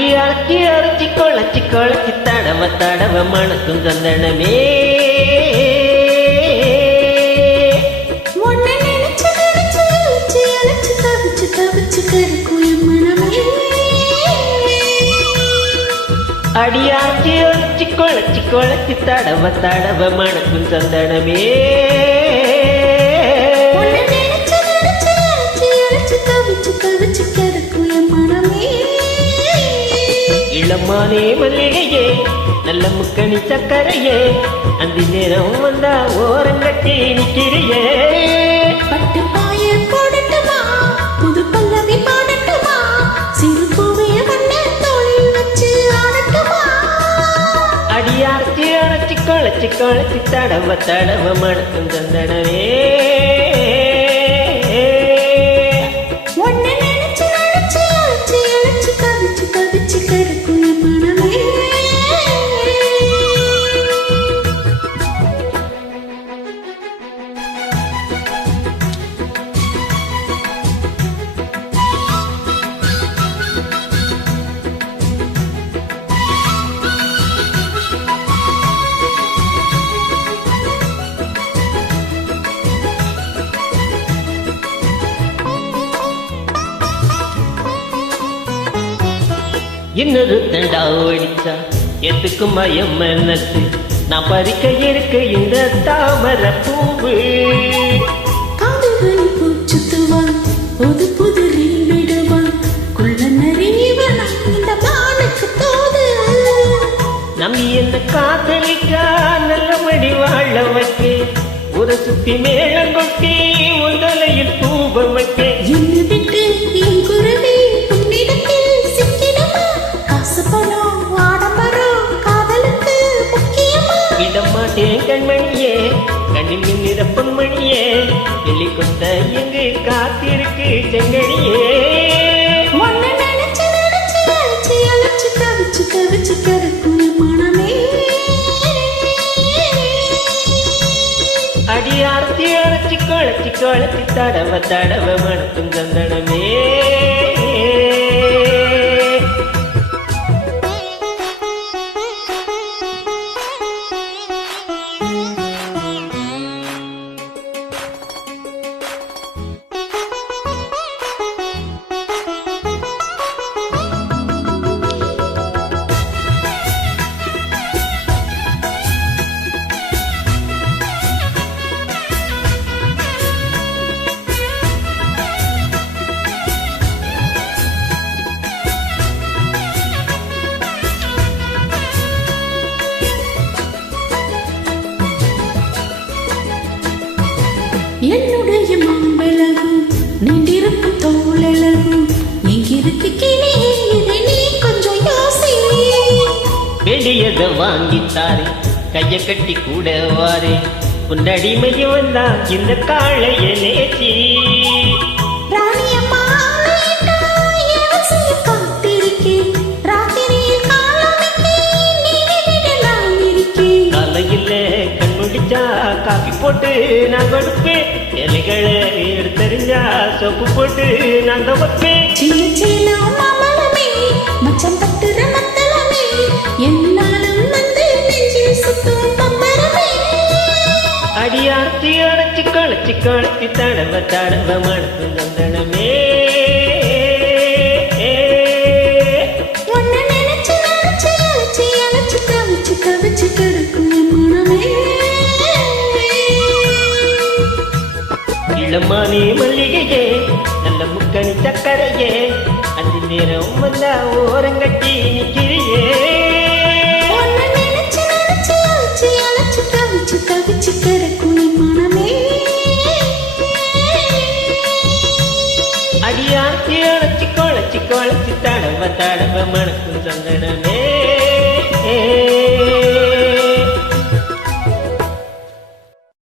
அடியாக்கி அரைச்சி கொழைச்சி கொழைச்சி தடவ தடவ மணக்கும் சந்தனமே அடியாக்கி அரைச்சி கொழைச்சி கொழைச்சி தடவ தடவ மணக்கும் சந்தனமே இளமானே மல்லிகையே நல்ல முக்கணி சக்கரையே அந்த நேரம் வந்தா ஓரங்கட்டி நிக்கிறியே பட்டு பாய போடட்டுமா புது பல்லவி பாடட்டுமா சிறு பூவைய வண்ண தோளில் வச்சு ஆடட்டுமா அடியார்த்தி அரைச்சி கொழைச்சி கொழைச்சி தடவ தடவ மணக்கும் சந்தனமே இன்னொரு தண்டா ஓடிச்சா எதுக்கும் மயம் மனசு நான் பறிக்க இருக்க இந்த தாமர பூவு காதுகளை பூச்சுத்துவான் புது புது விடுவான் குள்ள நறிவன் இந்த பானுக்கு தோது நம்பி என்ன காதலிக்கா நல்லபடி வாழ வைக்க ஒரு சுத்தி மேளம் கொட்டி உந்தலையில் பூவ வைக்க என்ன விட்டு என் குருவி உன்னிடத்தில் சிக்கினமா காசு பணம் ஆடம்பரம் காதலுக்கு முக்கியமா விடமாட்டேன் கண்மணியே கண்ணில் நிரப்பன் மணியே எலி கொத்த எங்கு காத்திருக்கு செங்கடியே உன்னை நினைச்சு நினைச்சு அழைச்சு அழைச்சு தவிச்சு தவிச்சு கிடக்கும் மனமே அடியார்த்தி அரைச்சி கொழைச்சி கொழைச்சி தடவ தடவ மணக்கும் சந்தனமே என்னுடைய மாம்பழகும் நீண்டிருக்கும் தோழகும் எங்கிருக்கு கிளியே இதை நீ கொஞ்சம் யோசி வெளியத வாங்கித்தாரே கைய கட்டி கூட வாரே உன்னடிமைய வந்தா இந்த காளைய நேச்சி ராணியம்மா காத்திருக்கேன் ராத்திரியில் காலமிக்கேன் நான் இருக்கேன் காலையில் கண் முடிச்சா காப்பி போட்டு நான் கொடுப்பேன் இலைகளை எடுத்தறிஞ்சா சொப்பு போட்டு நான் வைப்பேன் சின்ன சின்ன மாமலமே மச்சம் பட்டுற மத்தளமே என்னாலும் வந்து நெஞ்சில் சுத்தும் பம்பரமே அடியார்த்தி அடைச்சி கொழைச்சி கொழைச்சி தடவ தடவ மணக்கும் சந்தனமே உன்னை நினைச்சு நினைச்சு அழைச்சு அழைச்சு தவிச்சு தவிச்சு கிடக்கும் மனமே இளமானே மல்லிகையே நல்ல முக்கணி சக்கரையே அந்த நேரம் வந்தா ஓரங்கட்டி நிக்கிறியே உன்னை நினைச்சு நினைச்சு அழைச்சு அழைச்சு தவிச்சு தவிச்சு கிடக்கும் மனமே அடியார்த்தி அடைச்சி கொழைச்சி கொழைச்சி தடவ தடவ மணக்கும் சந்தனமே